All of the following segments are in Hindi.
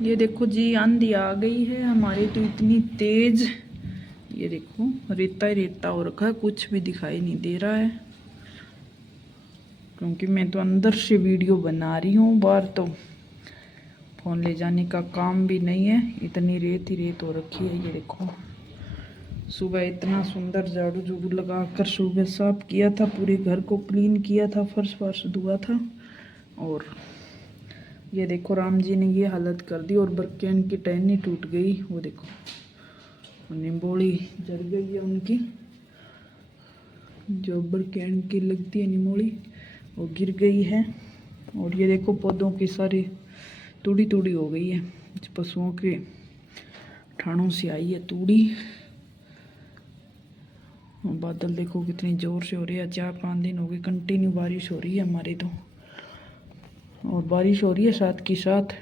ये देखो जी, आंधी आ गई है हमारी तो इतनी तेज। ये देखो रेता ही रेता हो रखा है, कुछ भी दिखाई नहीं दे रहा है क्योंकि मैं तो अंदर से वीडियो बना रही हूँ। बाहर तो फ़ोन ले जाने का काम भी नहीं है, इतनी रेत ही रेत हो रखी है। ये देखो सुबह इतना सुंदर झाड़ू झूड़ू लगा कर सुबह साफ किया था, पूरे घर को क्लीन किया था, फर्श फर्श धुआ था। और ये देखो राम जी ने ये हालत कर दी। और बरकेन की टहनी टूट गई, वो देखो निम्बोड़ी जड़ गई है उनकी, जो बरकेन की लगती है निमोड़ी वो गिर गई है। और ये देखो पौधों की सारी तूड़ी तूड़ी हो गई है, पशुओं के ठाणों से आई है तूड़ी। और बादल देखो कितनी ज़ोर से हो रही है, 4-5 दिन हो गए कंटिन्यू बारिश हो रही है हमारे तो। और बारिश हो रही है साथ की साथ,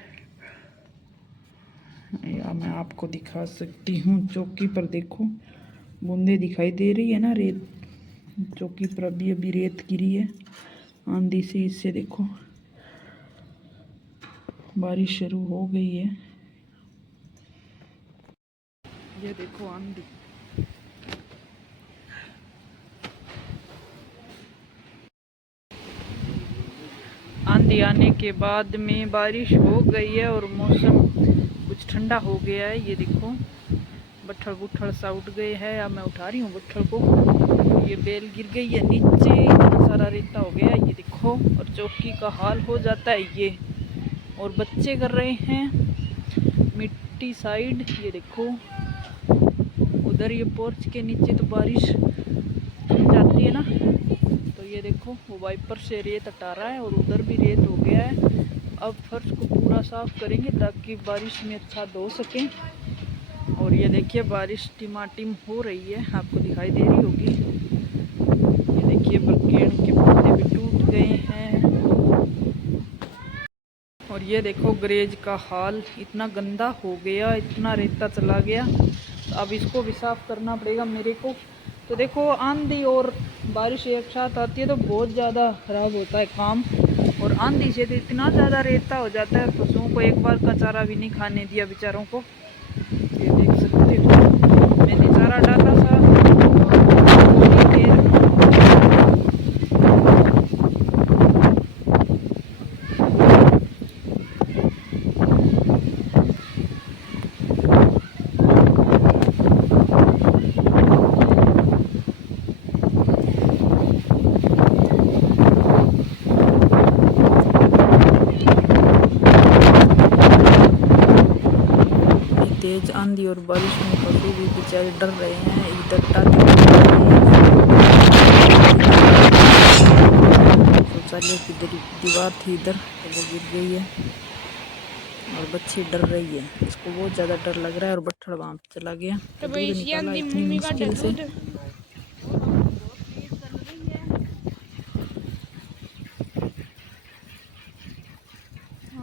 या मैं आपको दिखा सकती हूँ चौकी पर देखो बूंदे दिखाई दे रही है ना, रेत चौकी पर अभी अभी रेत गिरी है आंधी से। इससे देखो बारिश शुरू हो गई है। ये देखो आंधी, आंधी आने के बाद में बारिश हो गई है और मौसम कुछ ठंडा हो गया है। ये देखो बट्ठल बुट्ठल सा उठ गए हैं। अब मैं उठा रही हूँ बट्ठल को, ये बेल गिर गई है नीचे, इतना सारा रेता हो गया है। ये देखो और चौकी का हाल हो जाता है ये। और बच्चे कर रहे हैं मिट्टी साइड। ये देखो उधर ये पोर्च के नीचे तो बारिश थम जाती है ना, तो ये देखो वो वाइपर से रेत हटा रहा है और उधर भी रेत हो गया है। अब फर्श को पूरा साफ करेंगे ताकि बारिश में अच्छा धो सकें। और ये देखिए बारिश टिमाटिम हो रही है, आपको दिखाई दे रही होगी। ये देखिए बरकेन के पत्ते भी टूट गए हैं। और ये देखो ग्रेज का हाल इतना गंदा हो गया, इतना रेता चला गया। तो अब इसको भी साफ करना पड़ेगा मेरे को। तो देखो आंधी और बारिश एक साथ आती है तो बहुत ज़्यादा ख़राब होता है काम। और आंधी से तो इतना ज़्यादा रेता हो जाता है, पशुओं को एक बार का चारा भी नहीं खाने दिया बेचारों को। ये देख सकते हो मैंने चारा डाला था तेज आंधी और बारिश में पशु भी बेचारे डर रहे हैं। इधर शौचालय की दीवार थी इधर, वो गिर गई है और बच्ची डर रही है, इसको बहुत ज़्यादा डर लग रहा है। और बट्ठल वहाँ पे चला गया तो दूध निकाला इतनी मुश्किल से।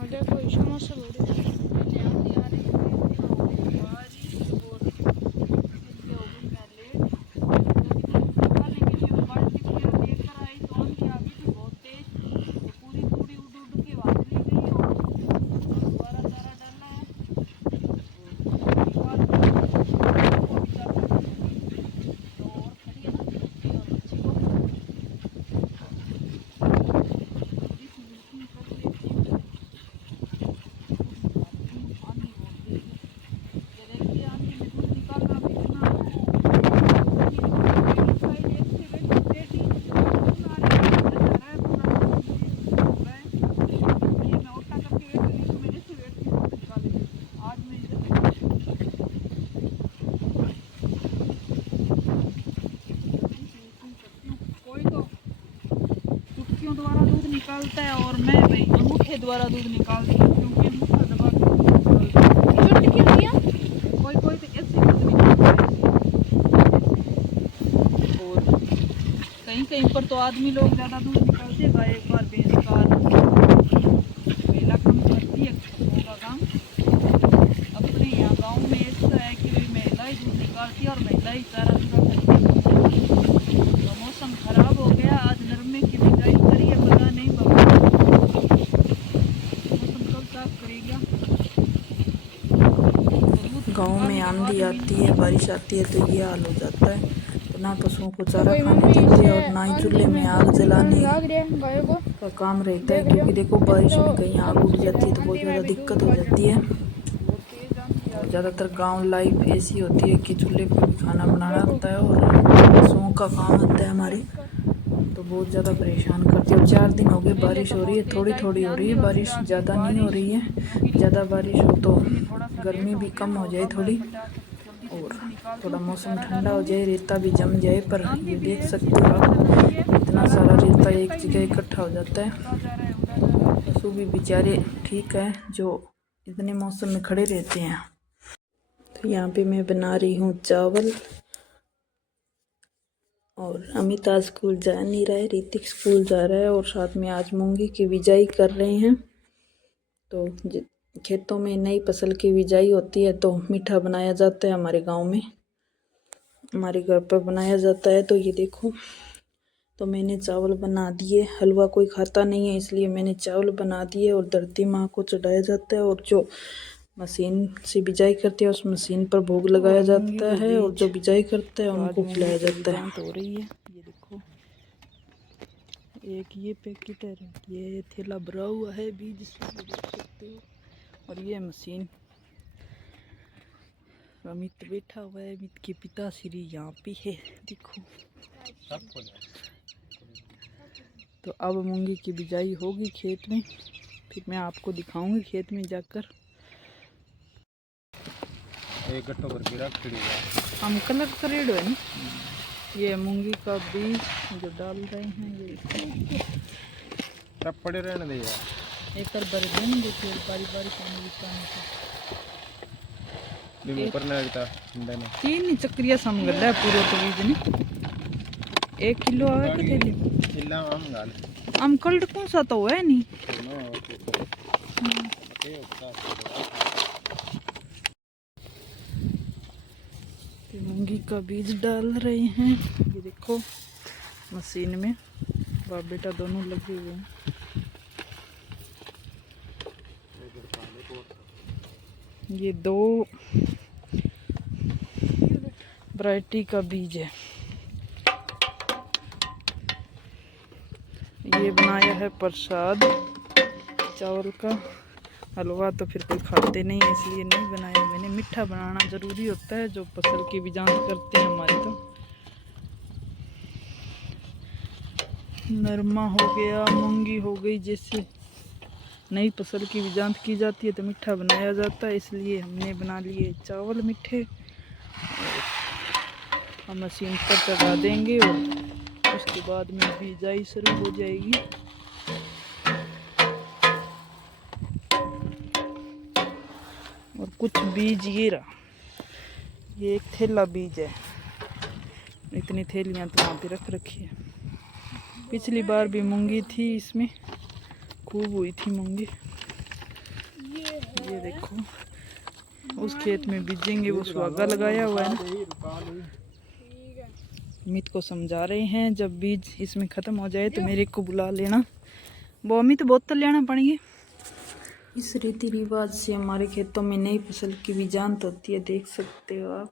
देखो समोसा द्वारा दूध निकालता है और मैं भाई अंगूठे द्वारा दूध निकालती हूँ, क्योंकि अंगूठा दबा कोई कोई तो ऐसे दूध निकालता है। और कहीं कहीं पर तो आदमी लोग ज़्यादा दूध निकालते हैं, गाय एक बार भैंस का महिला कम करती है का काम। अपने यहाँ गाँव में ऐसा है कि महिला ही दूध निकालती है और महिला ही चारा चुरा करती है। तो मौसम खराब हो गया, आज नरमे की बिजाई करी है, पता नहीं बाबा मौसम कब साफ करेगा। गांव में आंधी आती है, बारिश आती है तो ये हाल हो जाता है। तो ना पशुओं को चारा खाने देते और ना ही चूल्हे में आग जलाने का काम रहता है, क्योंकि देखो बारिश में कहीं आग उड़ जाती है तो बहुत ज़्यादा दिक्कत हो जाती है। और ज़्यादातर गांव लाइफ ऐसी होती है कि चूल्हे पर भी खाना बनाना होता है और पशुओं का काम होता है हमारे, तो बहुत ज़्यादा परेशान करती है। और 4 दिन हो गए बारिश हो रही है, थोड़ी थोड़ी हो रही है बारिश, ज़्यादा नहीं हो रही है। ज़्यादा बारिश हो तो गर्मी भी कम हो जाए थोड़ी, और थोड़ा मौसम ठंडा हो जाए, रेता भी जम जाए। पर ये देख सकते हो आप, इतना सारा रेता एक जगह इकट्ठा हो जाता है। पशु भी बेचारे ठीक है जो इतने मौसम में खड़े रहते हैं। तो यहाँ पे मैं बना रही हूँ चावल, और अमित आज स्कूल जा नहीं रहा है, ऋतिक स्कूल जा रहा है, और साथ में आज मूंगी की बिजाई कर रहे हैं। तो खेतों में नई फसल की बिजाई होती है तो मीठा बनाया जाता है हमारे गांव में, हमारे घर पर बनाया जाता है। तो ये देखो, तो मैंने चावल बना दिए, हलवा कोई खाता नहीं है इसलिए मैंने चावल बना दिए, और धरती माँ को चढ़ाया जाता है, और जो मशीन से बिजाई करते हैं उस मशीन पर भोग लगाया जाता है, और जो बिजाई करता है उनको खिलाया जाता है। हो रही है, ये देखो, एक ये पैकेट है, ये थैला भरा हुआ है बीज, इसमें देख सकते हो, और ये मशीन। अमित बैठा हुआ है, अमित के पिता श्री यहाँ पे है, देखो। तो अब मूंगी की बिजाई होगी खेत में, फिर मैं आपको दिखाऊंगी खेत में जाकर। एक गट्टो करके रख दिया। हम कलर करेडो है ना, ये मूंगी का बीज जो डाल रहे हैं, ये तब पड़े रहने दे यार, एक भर देंगे, देखिए बारी बारी पानी पानी भी करना लगता है ना। 3 चक्रिया सम गल है पूरा तो बीज ने 1 किलो आवे के थैली में। इल्ला हम गाल हम कल्ट कौन सा तो है नहीं। मूंगी का बीज डाल रहे हैं, ये देखो मशीन में, बाप बेटा दोनों लगे हुए हैं। ये 2 वैरायटी का बीज है। ये बनाया है प्रसाद चावल का, हलवा तो फिर कोई खाते नहीं है इसलिए नहीं बनाया मैंने। मीठा बनाना ज़रूरी होता है, जो फसल की बिजान करते हैं हमारे। तो नरमा हो गया, मूंगी हो गई, जैसे नई फसल की बिजान की जाती है तो मीठा बनाया जाता है, इसलिए हमने बना लिए चावल मीठे। हम मशीन पर चढ़ा देंगे और उसके बाद में बिजाई शुरू हो जाएगी। और कुछ बीज ये रहा, ये एक थैला बीज है, इतनी थैलियाँ तो वहाँ पे रख रखी है। पिछली बार भी मूंगी थी, इसमें खूब हुई थी मूंगी। ये देखो, उस खेत में बीजेंगे, वो सुहागा लगाया हुआ है ना। अमित को समझा रहे हैं, जब बीज इसमें ख़त्म हो जाए तो मेरे को बुला लेना। वो अमित बोतल लेना पड़ेगी। इस रीति रिवाज से हमारे खेतों में नई फसल की बीजांत होती है, देख सकते हो आप।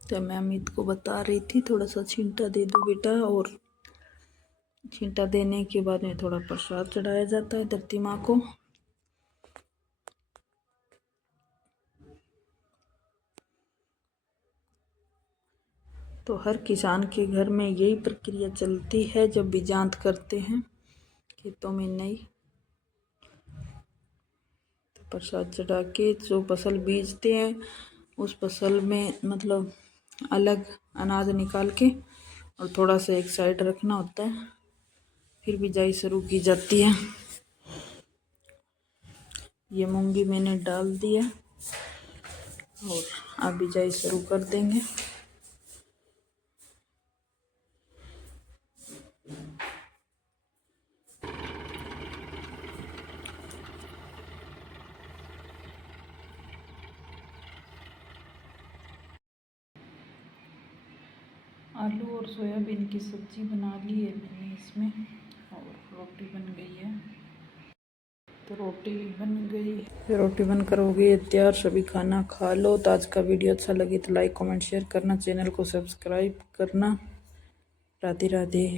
तो मैं अमित को बता रही थी, थोड़ा सा छींटा दे दो बेटा, और छींटा देने के बाद में थोड़ा प्रसाद चढ़ाया जाता है धरती माँ को। तो हर किसान के घर में यही प्रक्रिया चलती है जब बीजांत करते हैं खेतों में नई। तो प्रसाद चढ़ा के जो फसल बीजते हैं उस फसल में मतलब अलग अनाज निकाल के और थोड़ा सा एक साइड रखना होता है, फिर बिजाई शुरू की जाती है। ये मूंगी मैंने डाल दी है और अब बिजाई शुरू कर देंगे। आलू और सोयाबीन की सब्जी बना ली है मैंने इसमें, और रोटी बन गई है। तो रोटी बन गई, रोटी बनकर हो गई है तैयार। सभी खाना खा लो। तो आज का वीडियो अच्छा लगे तो लाइक कमेंट शेयर करना, चैनल को सब्सक्राइब करना। राधे राधे।